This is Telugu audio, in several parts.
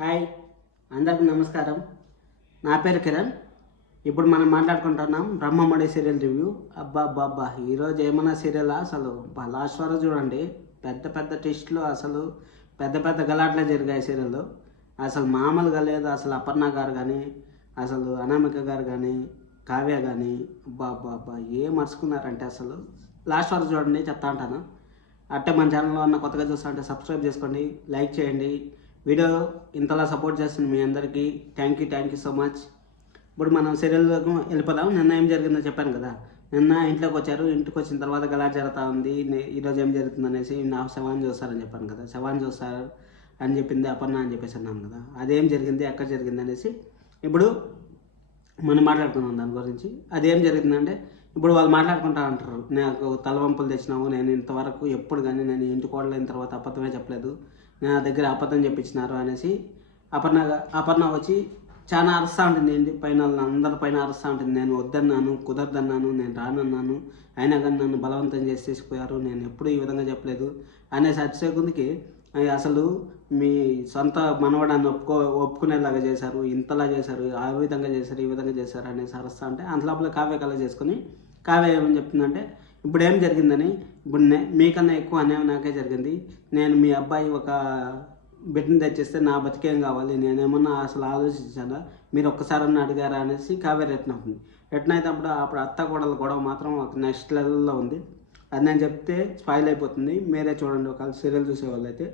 హాయ్, అందరికీ నమస్కారం. నా పేరు కిరణ్. ఇప్పుడు మనం మాట్లాడుకుంటున్నాం బ్రహ్మముడి సీరియల్ రివ్యూ. అబ్బా అబ్బా అబ్బా, ఈరోజు ఏమన్నా సీరియల్ అసలు లాస్ట్ వరకు చూడండి. పెద్ద పెద్ద టెస్ట్లు, అసలు పెద్ద పెద్ద గలాట్లే జరిగాయి సీరియల్లో. అసలు మామూలుగా లేదు. అసలు అపర్ణ గారు కానీ, అసలు అనామిక గారు కానీ, కావ్య కానీ, అబ్బా అబ్బా అబ్బా ఏం మర్చుకున్నారంటే అసలు లాస్ట్ వరకు చూడండి, చెప్తా ఉంటాను. అట్టే మన ఛానల్లో ఉన్న కొత్తగా చూస్తా అంటే సబ్స్క్రైబ్ చేసుకోండి, లైక్ చేయండి. వీడియో ఇంతలా సపోర్ట్ చేస్తుంది మీ అందరికీ థ్యాంక్ యూ సో మచ్. ఇప్పుడు మనం సీరియల్లోకి వెళ్ళిపోదాం. నిన్న ఏం జరిగిందో చెప్పాను కదా. నిన్న ఇంట్లోకి వచ్చారు. ఇంటికి వచ్చిన తర్వాత గలాట్ జరుగుతూ ఉంది. ఈరోజు ఏం జరుగుతుంది అనేసి నా శవాన్ని చూస్తారని చెప్పాను కదా. శవాన్ని చూస్తారు అని చెప్పింది అపర్ణ అని చెప్పేసి అన్నాను కదా. అదేం జరిగింది, ఎక్కడ జరిగింది అనేసి ఇప్పుడు మనం మాట్లాడుకున్నాం దాని గురించి. అదేం జరిగిందంటే ఇప్పుడు వాళ్ళు మాట్లాడుకుంటా అంటారు, నాకు తలవంపులు తెచ్చినావు, నేను ఇంతవరకు ఎప్పుడు కానీ నేను ఇంటి కోడలైన తర్వాత అబద్ధమే చెప్పలేదు, నా దగ్గర అబద్ధం చెప్పించినారు అనేసి అపర్ణ వచ్చి చాలా అరుస్తూ ఉంటుంది. ఏంటి పైన అందరి పైన అరుస్తూ ఉంటుంది. నేను వద్దన్నాను, కుదరదన్నాను, నేను రానన్నాను, అయినా కానీ నన్ను బలవంతం చేసేసిపోయారు, నేను ఎప్పుడు ఈ విధంగా చెప్పలేదు అనేసి అతిశయకుందికి అసలు మీ సొంత మనవడాన్ని ఒప్పుకునేలాగా చేశారు, ఇంతలా చేశారు, ఆ విధంగా చేశారు, ఈ విధంగా చేశారు అనేసి అరుస్తా అంటే అంతలోపల కావ్య కళ చేసుకుని కావ్య ఏమని చెప్తుందంటే ఇప్పుడు ఏం జరిగిందని, ఇప్పుడు మీకన్నా ఎక్కువ అన్యాయం నాకే జరిగింది, నేను మీ అబ్బాయి ఒక బిడ్డను తెచ్చిస్తే నా బతికేం కావాలి, నేనేమన్నా అసలు ఆలోచించానా, మీరు ఒక్కసారన్నా అడిగారా అనేసి కావ్య రిటర్న్ అవుతుంది. రిటర్న్ అయితే అప్పుడు అత్త కోడల గొడవ మాత్రం ఒక నెక్స్ట్ లెవెల్లో ఉంది. అది నేను చెప్తే స్పాయిల్ అయిపోతుంది, మీరే చూడండి ఒకవేళ సీరియల్ చూసేవాళ్ళు అయితే.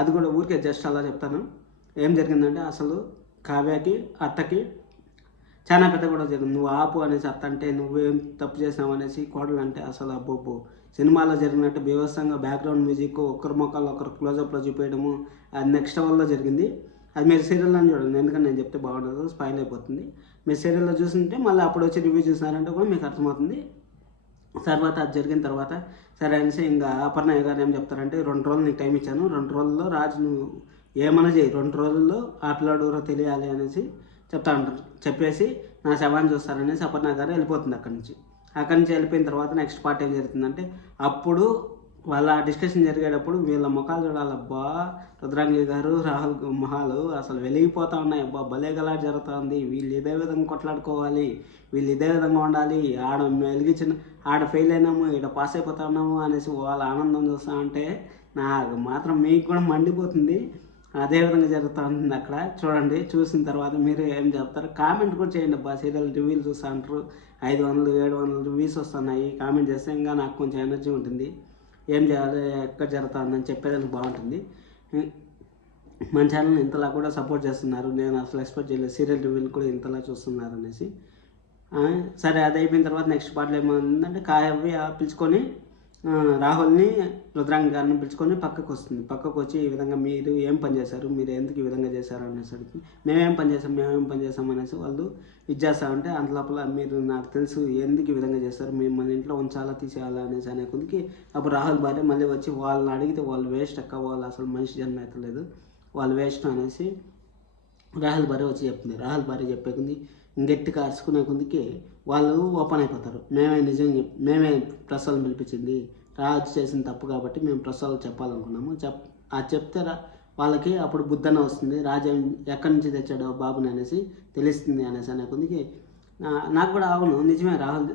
అది కూడా ఊరికే జస్ట్ అలా చెప్తాను. ఏం జరిగిందంటే అసలు కావ్యకి అత్తకి చాలా పెద్ద గొడవ జరిగింది. నువ్వు ఆపు అనేసి అత్త అంటే నువ్వేం తప్పు చేసావు అనేసి కోడలు అంటే అసలు అబ్బో సినిమాలో జరిగినట్టు బీభత్సంగా బ్యాక్గ్రౌండ్ మ్యూజిక్, ఒకరి మొక్కలు ఒకరు క్లోజప్లో చూపించడము, అది నెక్స్ట్ లెవెల్లో జరిగింది. అది మీరు సీరియల్లో చూడండి, ఎందుకంటే నేను చెప్తే బాగుండదు, స్పాయిల్ అయిపోతుంది. మీరు సీరియల్లో చూస్తుంటే మళ్ళీ అప్పుడు వచ్చి రివ్యూ చూసినారంటే కూడా మీకు అర్థమవుతుంది. తర్వాత అది జరిగిన తర్వాత సరే అనేసి ఇంకా అపర్ణయ్య గారు ఏం చెప్తారంటే 2 రోజులు నీకు టైం ఇచ్చాను, 2 రోజుల్లో రాజు నువ్వు ఏమన్నా చేయి, 2 రోజుల్లో ఆటలాడూరో తెలియాలి అనేసి చెప్తా ఉంటారు. చెప్పేసి నా శవాన్ని చూస్తారనేసి అపర్ణ గారు వెళ్ళిపోతుంది అక్కడి నుంచి వెళ్ళిపోయిన తర్వాత నెక్స్ట్ పార్ట్ ఏం జరుగుతుందంటే అప్పుడు వాళ్ళ డిస్కషన్ జరిగేటప్పుడు వీళ్ళ ముఖాలు చూడాలబ్బా, రుద్రాంగి గారు రాహుల్ మొహాలు అసలు వెలిగిపోతూ ఉన్నాయి. అబ్బా భలే గలాట్ జరుగుతుంది, వీళ్ళు ఇదే విధంగా కొట్లాడుకోవాలి, వీళ్ళు ఇదే విధంగా ఉండాలి, ఆడ వెలిగించిన ఆడ ఫెయిల్ అయినాము, ఈడ పాస్ అయిపోతా ఉన్నాము అనేసి వాళ్ళ ఆనందం చూస్తూ ఉంటే నాకు మాత్రం మీకు కూడా మండిపోతుంది. అదే విధంగా జరుగుతూ ఉంటుంది అక్కడ. చూడండి, చూసిన తర్వాత మీరు ఏం చెప్తారు కామెంట్ కూడా చేయండి. అబ్బా సీరియల్ రివ్యూలు చూస్తూ అంటారు, 500 700 రివ్యూస్ వస్తున్నాయి, కామెంట్ చేస్తే ఇంకా నాకు కొంచెం ఎనర్జీ ఉంటుంది, ఏం చేయాలి ఎక్కడ జరుగుతుందని చెప్పేదానికి బాగుంటుంది. మన ఛానల్ని ఇంతలా కూడా సపోర్ట్ చేస్తున్నారు, నేను అసలు ఎక్స్పెక్ట్ చేయలేదు సీరియల్ రివ్యూలు కూడా ఇంతలా చూస్తున్నారు అనేసి. సరే అది అయిపోయిన తర్వాత నెక్స్ట్ పార్ట్లో ఏమైందంటే కావ్య పిలుచుకొని రాహుల్ని రుద్రాంగి గారిని పిలుచుకొని పక్కకు వస్తుంది. పక్కకు వచ్చి ఈ విధంగా మీరు ఏం పని చేశారు, మీరు ఎందుకు ఈ విధంగా చేశారు అనేసి అడుగుతుంది. మేమేం పని చేసాం అనేసి వాళ్ళు ఇచ్చేస్తామంటే అంతలోపల మీరు నాకు తెలుసు ఎందుకు ఈ విధంగా చేస్తారు, మేము మన ఇంట్లో ఉంచాలా తీసేయాలా అనేసి అనే కొద్దికి అప్పుడు రాహుల్ భార్య మళ్ళీ వచ్చి వాళ్ళని అడిగితే వాళ్ళు వేస్ట్ అక్క, వాళ్ళు అసలు మనిషి జన్మ అవుతలేదు, వాళ్ళు వేస్ట్ అనేసి రాహుల్ భార్య వచ్చి చెప్తుంది. రాహుల్ భార్య చెప్పేకుంది గట్టిగా అరుచుకునే కొద్దికి వాళ్ళు ఓపెన్ అయిపోతారు. మేమే ప్రసవాలను పిలిపించింది, రాజు చేసిన తప్పు కాబట్టి మేము ప్రసవాలు చెప్పాలనుకున్నాము, అది చెప్తే వాళ్ళకి అప్పుడు బుద్ధన వస్తుంది, రాజు ఎక్కడి నుంచి తెచ్చాడో బాబుని అనేసి తెలుస్తుంది అనేసి అనే కొద్దికి నాకు కూడా అవును నిజమే. రాహుల్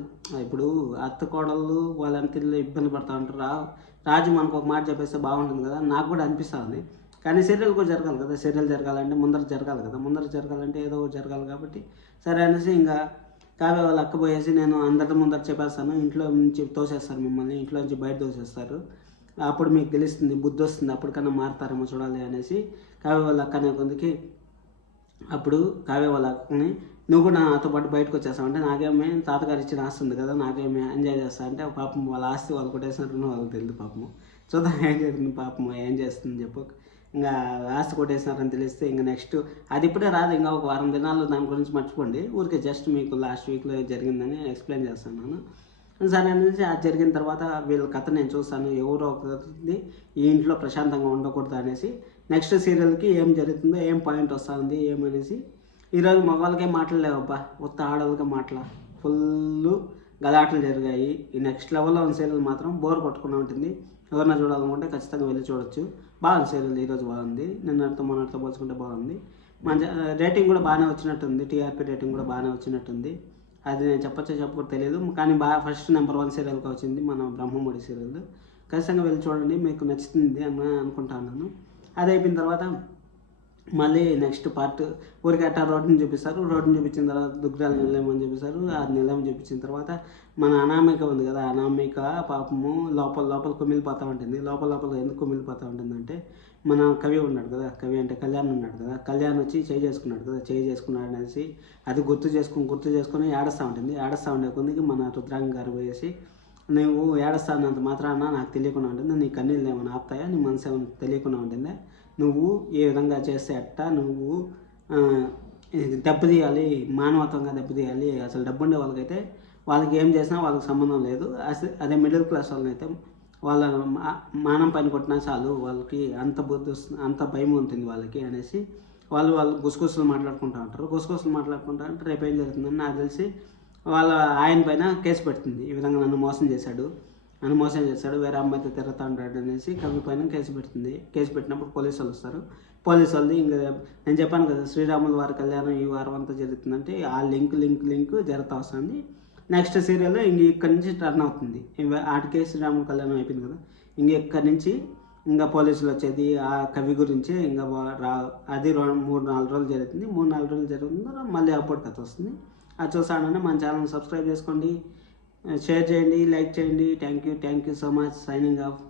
ఇప్పుడు అత్త కోడళ్ళు వాళ్ళంతా ఇబ్బంది పడుతూ ఉంటారు, రాజు మనకు ఒక మాట చెప్పేస్తే బాగుంటుంది కదా, నాకు కూడా అనిపిస్తుంది. కానీ సీరియల్ కూడా జరగాలి కదా, సీరియల్ జరగాలంటే ముందర జరగాలంటే ఏదో ఒకటి జరగాలి కాబట్టి సరే అనేసి ఇంకా కావ్య వాళ్ళు అక్క పోయేసి నేను అందరి ముందర చెప్పేస్తాను, ఇంట్లో నుంచి తోసేస్తారు, మిమ్మల్ని ఇంట్లో నుంచి బయట తోసేస్తారు, అప్పుడు మీకు తెలుస్తుంది, బుద్ధి వస్తుంది, అప్పటికన్నా మారుతారేమో చూడాలి అనేసి కావ్య వాళ్ళ అక్క అనే కొందికి అప్పుడు కావ్య వాళ్ళ అక్కని నువ్వు కూడా నాతో పాటు బయటకు వచ్చేస్తావంటే నాకేమే తాతగారు ఇచ్చిన ఆస్తి ఉంది కదా, నాకేమే ఎంజాయ్ చేస్తా అంటే పాపం వాళ్ళ ఆస్తి వాళ్ళు కొట్టేసినట్టు వాళ్ళకి తెలియదు పాపము. చూద్దాం ఏం జరుగుతుంది, పాపం ఏం చేస్తుంది చెప్పు. ఇంకా ఆస్తి కొట్టేసినారని తెలిస్తే ఇంకా నెక్స్ట్ అది ఇప్పుడే రాదు, ఇంకా ఒక వారం దినాల్లో దాని గురించి మర్చిపోండి, ఊరికే జస్ట్ మీకు లాస్ట్ వీక్లో జరిగిందని ఎక్స్ప్లెయిన్ చేస్తున్నాను. సరే అనేసి అది జరిగిన తర్వాత వీళ్ళ కథ నేను చూస్తాను, ఎవరో ఒకరిది ఈ ఇంట్లో ప్రశాంతంగా ఉండకూడదు అనేసి నెక్స్ట్ సీరియల్కి ఏం జరుగుతుందో, ఏం పాయింట్ వస్తుంది ఏమనేసి. ఈరోజు మగవాళ్ళకే మాటలేవు అబ్బా, ఉత్త ఆడవాళ్ళకే మాటల ఫుల్ గలాటలు జరిగాయి. ఈ నెక్స్ట్ లెవెల్లో ఉన్న సీరియల్ మాత్రం బోర్ కొట్టుకుని ఉంటుంది. ఎవరన్నా చూడాలనుకుంటే ఖచ్చితంగా వెళ్ళి చూడొచ్చు. బాగుంది సీరియల్, ఈరోజు బాగుంది, నిన్నటితో మొన్నటితో పోల్చుకుంటే బాగుంది. మంచి రేటింగ్ కూడా బాగానే వచ్చినట్టుంది, టీఆర్పీ రేటింగ్ కూడా బాగానే వచ్చినట్టుంది. అది నేను చెప్పకూడదు తెలియదు, కానీ బాగా ఫస్ట్ నెంబర్ 1 సీరియల్గా వచ్చింది మన బ్రహ్మముడి సీరియల్. ఖచ్చితంగా వెళ్ళి చూడండి, మీకు నచ్చుతుంది అని అనుకుంటాను. అది అయిపోయిన తర్వాత మళ్ళీ నెక్స్ట్ పార్ట్ ఊరికి అట్టా రోడ్డుని చూపిస్తారు. రోడ్డుని చూపించిన తర్వాత దుగ్గరాల నిలయం అని చూపిస్తారు. ఆ నిలయం చూపించిన తర్వాత మన అనామిక ఉంది కదా, అనామిక పాపము లోపల కుమిలిపోతూ ఉంటుంది. లోపల ఎందుకు కుమిలిపోతూ ఉంటుందంటే, మన కవి ఉన్నాడు కదా, కవి అంటే కళ్యాణ్ ఉన్నాడు కదా, కళ్యాణ్ వచ్చి చేయి చేసుకున్నాడు అనేసి అది గుర్తు చేసుకొని ఏడుస్తూ ఉంటుంది. ఏడుస్తూ ఉండే కొద్దికి మన రుద్రాంగ గారు పోయేసి, నువ్వు ఏడుస్తానంత మాత్రాన నాకు తెలియకుండా ఉంటుంది, నీ కన్నీళ్ళు ఏమైనా ఆపుతాయా, నీ మనసు ఏమైనా తెలియకుండా ఉంటుందా, నువ్వు ఏ విధంగా చేస్తే అట్టా నువ్వు దెబ్బతీయాలి, మానవత్వంగా దెబ్బతీయాలి. అసలు డబ్బు ఉండే వాళ్ళకైతే వాళ్ళకి ఏం చేసినా వాళ్ళకి సంబంధం లేదు. అదే మిడిల్ క్లాస్ వాళ్ళనైతే వాళ్ళ మానం పైన కొట్టినా చాలు, వాళ్ళకి అంత బుద్ధి వస్తుంది, అంత భయం ఉంటుంది వాళ్ళకి అనేసి వాళ్ళు గుసగుసలు మాట్లాడుకుంటూ ఉంటారు. గుసగుసలు మాట్లాడుకుంటా అంటే రేపు ఏం జరుగుతుందని నాకు తెలిసి వాళ్ళ ఆయన పైన కేసు పెడుతుంది. ఈ విధంగా నన్ను మోసం చేశాడు, వేరే అమ్మాయితో తిరుగుతూ ఉంటాడు అనేసి కవి పైన కేసు పెడుతుంది. కేసు పెట్టినప్పుడు పోలీసు వాళ్ళు వస్తారు. పోలీసు వాళ్ళది ఇంకా నేను చెప్పాను కదా, శ్రీరాముల వారి కళ్యాణం ఈ వారం అంతా జరుగుతుందంటే ఆ లింక్ జరుగుతూ వస్తుంది. నెక్స్ట్ సీరియల్లో ఇక్కడి నుంచి టర్న్ అవుతుంది. ఆటికే శ్రీరాముల కళ్యాణం అయిపోయింది కదా, ఇక్కడి నుంచి ఇంకా పోలీసులు వచ్చేది ఆ కవి గురించి ఇంకా అది 3-4 రోజులు జరుగుతుంది. 3-4 రోజులు జరుగుతుంది, మళ్ళీ అప్పుడు కథ వస్తుంది. అది చూసానంటే మన ఛానల్ సబ్స్క్రైబ్ చేసుకోండి, షేర్ చేయండి, లైక్ చేయండి. Thank you so much. Signing off.